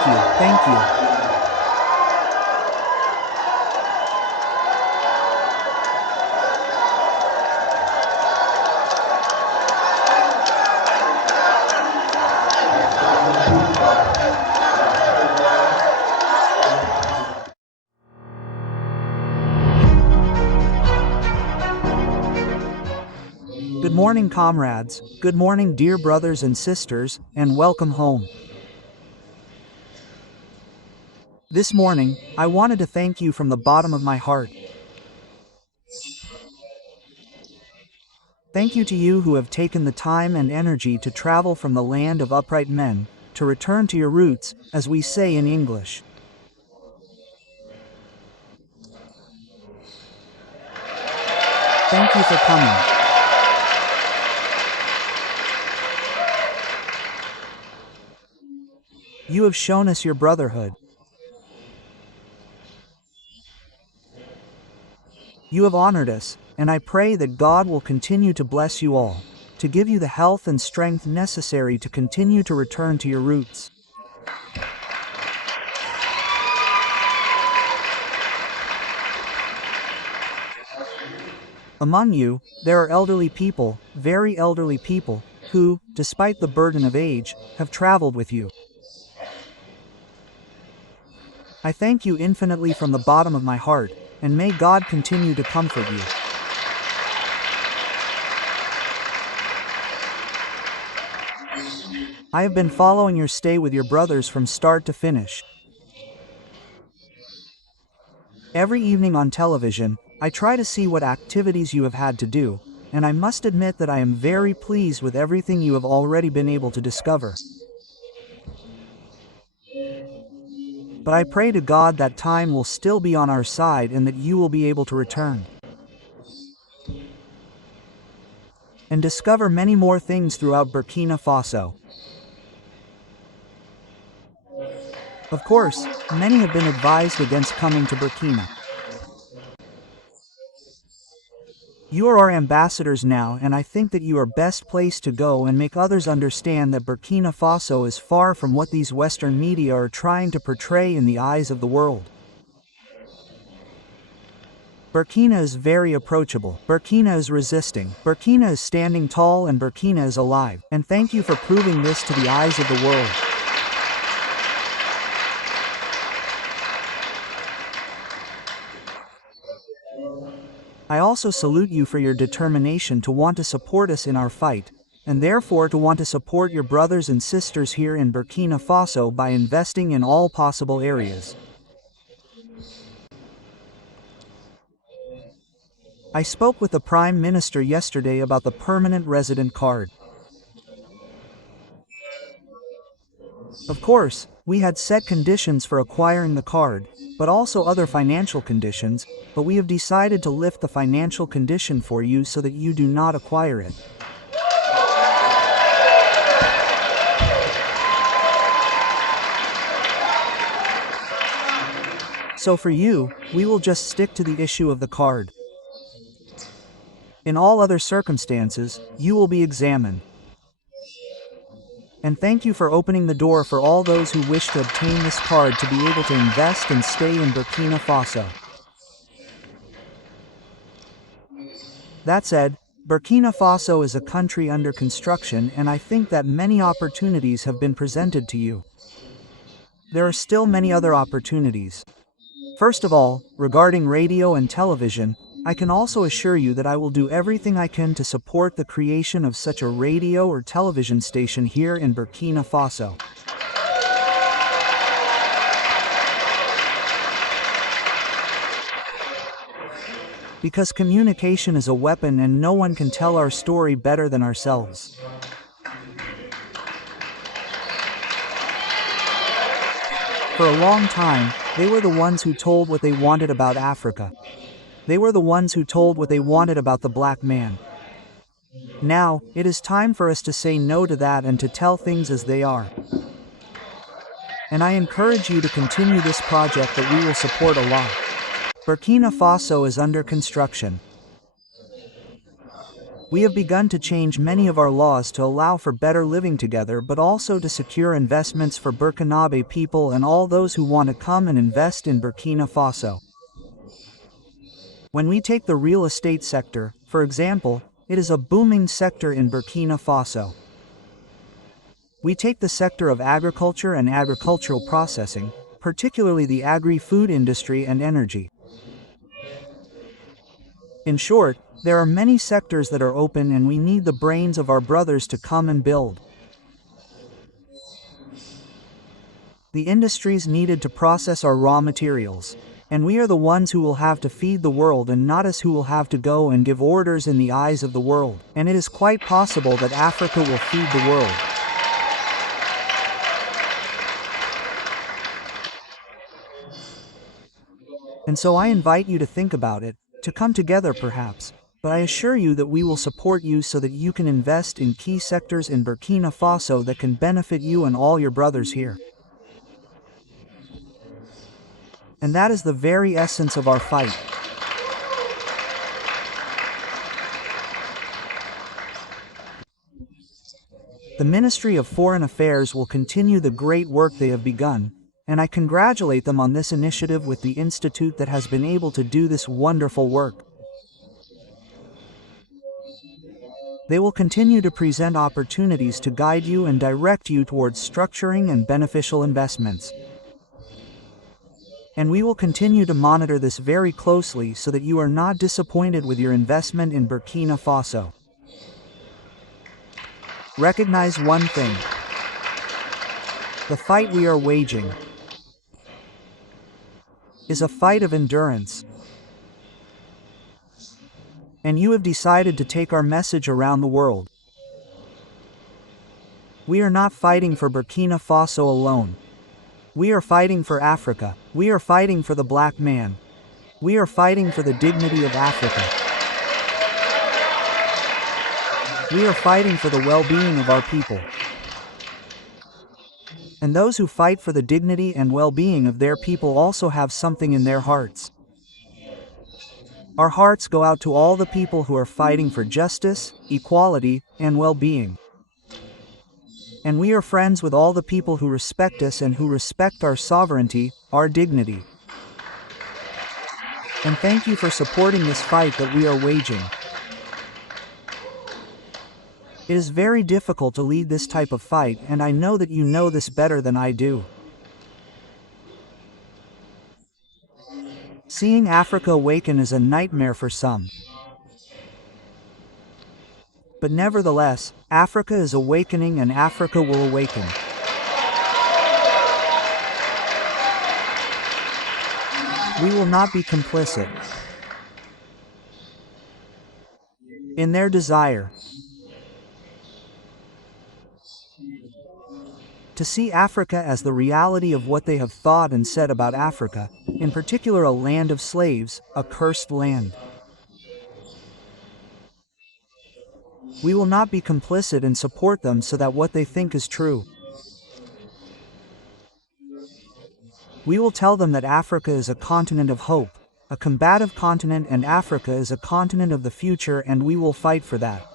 Thank you, thank you. Good morning, comrades. Good morning, dear brothers and sisters, and welcome home. This morning, I wanted to thank you from the bottom of my heart. Thank you to you who have taken the time and energy to travel from the land of upright men, to return to your roots, as we say in English. Thank you for coming. You have shown us your brotherhood. You have honored us, and I pray that God will continue to bless you all, to give you the health and strength necessary to continue to return to your roots. Among you, there are elderly people, very elderly people, who, despite the burden of age, have traveled with you. I thank you infinitely from the bottom of my heart, and may God continue to comfort you. I have been following your stay with your brothers from start to finish. Every evening on television, I try to see what activities you have had to do, and I must admit that I am very pleased with everything you have already been able to discover. But I pray to God that time will still be on our side and that you will be able to return and discover many more things throughout Burkina Faso. Of course, many have been advised against coming to Burkina. You are our ambassadors now, and I think that you are best placed to go and make others understand that Burkina Faso is far from what these Western media are trying to portray in the eyes of the world. Burkina is very approachable. Burkina is resisting. Burkina is standing tall, and Burkina is alive. And thank you for proving this to the eyes of the world. I also salute you for your determination to want to support us in our fight, and therefore to want to support your brothers and sisters here in Burkina Faso by investing in all possible areas. I spoke with the Prime Minister yesterday about the permanent resident card. Of course, we had set conditions for acquiring the card, but also other financial conditions, but we have decided to lift the financial condition for you so that you do not acquire it. So for you, we will just stick to the issue of the card. In all other circumstances, you will be examined. And thank you for opening the door for all those who wish to obtain this card to be able to invest and stay in Burkina Faso. That said, Burkina Faso is a country under construction, and I think that many opportunities have been presented to you. There are still many other opportunities. First of all, regarding radio and television, I can also assure you that I will do everything I can to support the creation of such a radio or television station here in Burkina Faso. Because communication is a weapon and no one can tell our story better than ourselves. For a long time, they were the ones who told what they wanted about Africa. They were the ones who told what they wanted about the black man. Now, it is time for us to say no to that and to tell things as they are. And I encourage you to continue this project that we will support a lot. Burkina Faso is under construction. We have begun to change many of our laws to allow for better living together, but also to secure investments for Burkinabe people and all those who want to come and invest in Burkina Faso. When we take the real estate sector, for example, it is a booming sector in Burkina Faso. We take the sector of agriculture and agricultural processing, particularly the agri-food industry and energy. In short, there are many sectors that are open and we need the brains of our brothers to come and build. The industries needed to process our raw materials. And we are the ones who will have to feed the world and not us who will have to go and give orders in the eyes of the world. And it is quite possible that Africa will feed the world. And so I invite you to think about it, to come together perhaps. But I assure you that we will support you so that you can invest in key sectors in Burkina Faso that can benefit you and all your brothers here. And that is the very essence of our fight. The Ministry of Foreign Affairs will continue the great work they have begun, and I congratulate them on this initiative with the institute that has been able to do this wonderful work. They will continue to present opportunities to guide you and direct you towards structuring and beneficial investments. And we will continue to monitor this very closely so that you are not disappointed with your investment in Burkina Faso. Recognize one thing. The fight we are waging is a fight of endurance. And you have decided to take our message around the world. We are not fighting for Burkina Faso alone. We are fighting for Africa. We are fighting for the black man. We are fighting for the dignity of Africa. We are fighting for the well-being of our people. And those who fight for the dignity and well-being of their people also have something in their hearts. Our hearts go out to all the people who are fighting for justice, equality, and well-being. And we are friends with all the people who respect us and who respect our sovereignty, our dignity. And thank you for supporting this fight that we are waging. It is very difficult to lead this type of fight, and I know that you know this better than I do. Seeing Africa awaken is a nightmare for some. But nevertheless, Africa is awakening and Africa will awaken. We will not be complicit in their desire to see Africa as the reality of what they have thought and said about Africa, in particular a land of slaves, a cursed land. We will not be complicit and support them so that what they think is true. We will tell them that Africa is a continent of hope, a combative continent, and Africa is a continent of the future, and we will fight for that.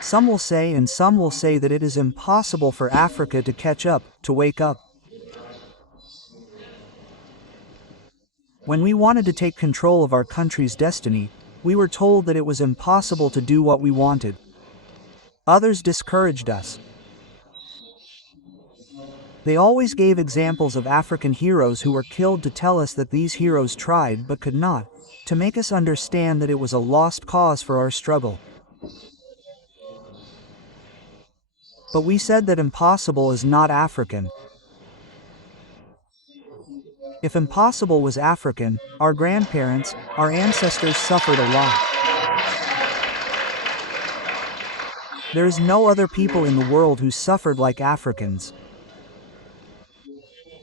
Some will say and some will say that it is impossible for Africa to catch up, to wake up. When we wanted to take control of our country's destiny, we were told that it was impossible to do what we wanted. Others discouraged us. They always gave examples of African heroes who were killed to tell us that these heroes tried but could not, to make us understand that it was a lost cause for our struggle. But we said that impossible is not African. If impossible was African, our grandparents, our ancestors suffered a lot. There is no other people in the world who suffered like Africans.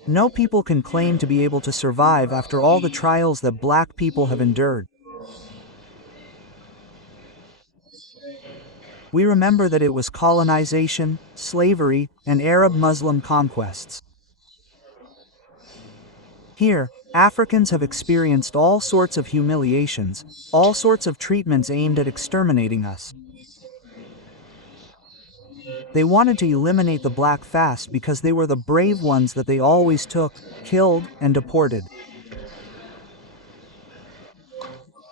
No people can claim to be able to survive after all the trials that black people have endured. We remember that it was colonization, slavery, and Arab Muslim conquests. Here, Africans have experienced all sorts of humiliations, all sorts of treatments aimed at exterminating us. They wanted to eliminate the black fast because they were the brave ones that they always took, killed, and deported.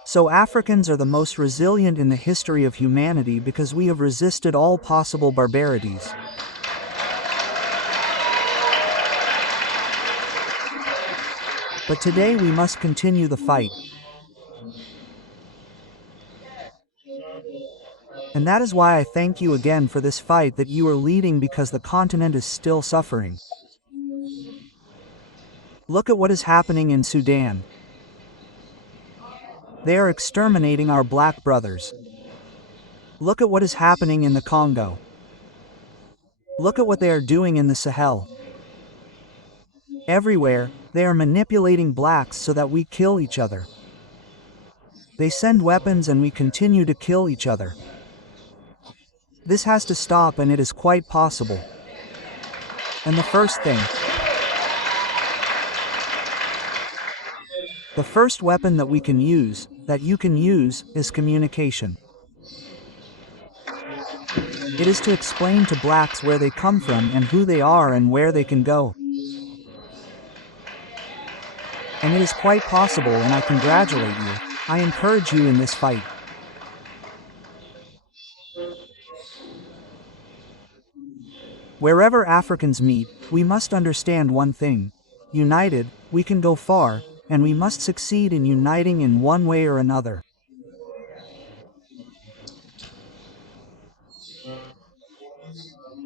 So Africans are the most resilient in the history of humanity because we have resisted all possible barbarities. But today we must continue the fight. And that is why I thank you again for this fight that you are leading, because the continent is still suffering. Look at what is happening in Sudan. They are exterminating our black brothers. Look at what is happening in the Congo. Look at what they are doing in the Sahel. Everywhere, they are manipulating blacks so that we kill each other. They send weapons and we continue to kill each other. This has to stop, and it is quite possible. And the first weapon that we can use, that you can use, is communication. It is to explain to blacks where they come from and who they are and where they can go. And it is quite possible, and I congratulate you. I encourage you in this fight. Wherever Africans meet, we must understand one thing. United, we can go far, and we must succeed in uniting in one way or another.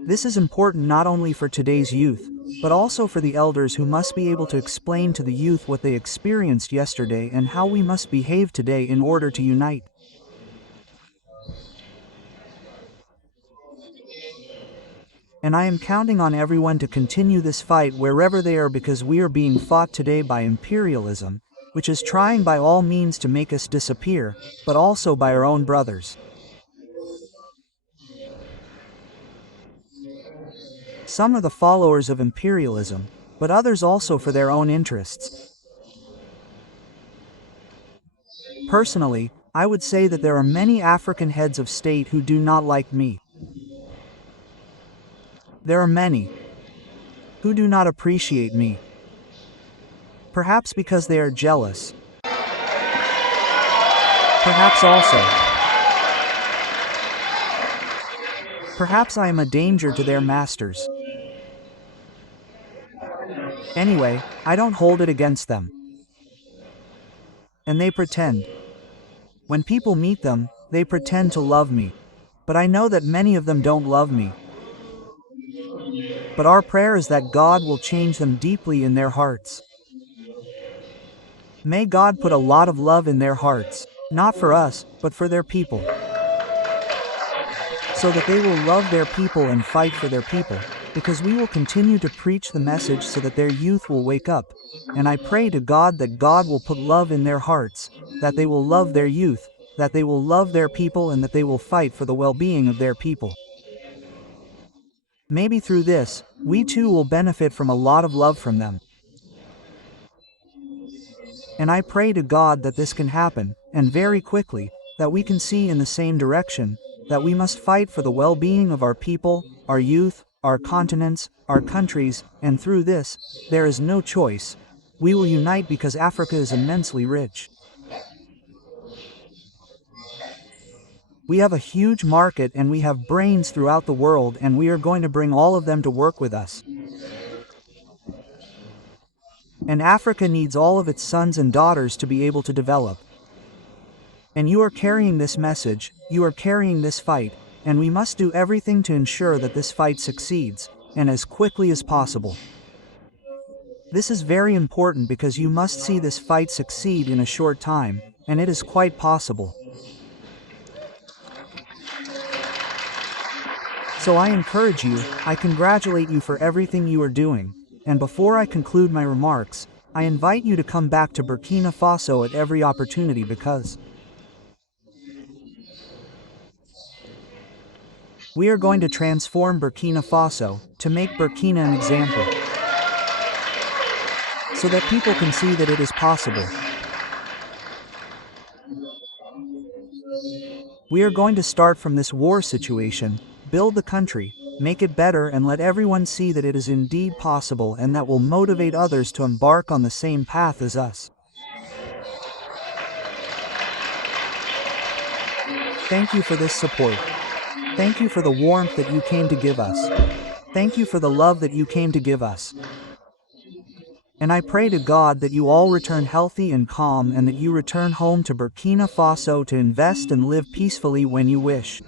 This is important not only for today's youth, but also for the elders, who must be able to explain to the youth what they experienced yesterday and how we must behave today in order to unite. And I am counting on everyone to continue this fight wherever they are, because we are being fought today by imperialism, which is trying by all means to make us disappear, but also by our own brothers. Some are the followers of imperialism, but others also for their own interests. Personally, I would say that there are many African heads of state who do not like me. There are many who do not appreciate me. Perhaps because they are jealous. Perhaps I am a danger to their masters. Anyway, I don't hold it against them. And they pretend. When people meet them, they pretend to love me. But I know that many of them don't love me. But our prayer is that God will change them deeply in their hearts. May God put a lot of love in their hearts, not for us, but for their people, so that they will love their people and fight for their people, because we will continue to preach the message so that their youth will wake up. And I pray to God that God will put love in their hearts, that they will love their youth, that they will love their people, and that they will fight for the well-being of their people. Maybe through this, we too will benefit from a lot of love from them. And I pray to God that this can happen, and very quickly, that we can see in the same direction, that we must fight for the well-being of our people, our youth, our continents, our countries, and through this, there is no choice. We will unite because Africa is immensely rich. We have a huge market and we have brains throughout the world, and we are going to bring all of them to work with us. And Africa needs all of its sons and daughters to be able to develop. And you are carrying this message, you are carrying this fight, and we must do everything to ensure that this fight succeeds, and as quickly as possible. This is very important because you must see this fight succeed in a short time, and it is quite possible. So I encourage you, I congratulate you for everything you are doing, and before I conclude my remarks, I invite you to come back to Burkina Faso at every opportunity, because we are going to transform Burkina Faso, to make Burkina an example. so that people can see that it is possible. We are going to start from this war situation, build the country, make it better, and let everyone see that it is indeed possible, and that will motivate others to embark on the same path as us. Thank you for this support. Thank you for the warmth that you came to give us. Thank you for the love that you came to give us. And I pray to God that you all return healthy and calm, and that you return home to Burkina Faso to invest and live peacefully when you wish.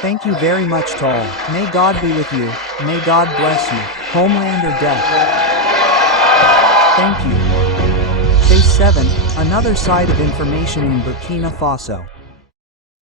Thank you very much to all. May God be with you. May God bless you, homeland or death. Thank you. Phase 7, another side of information in Burkina Faso.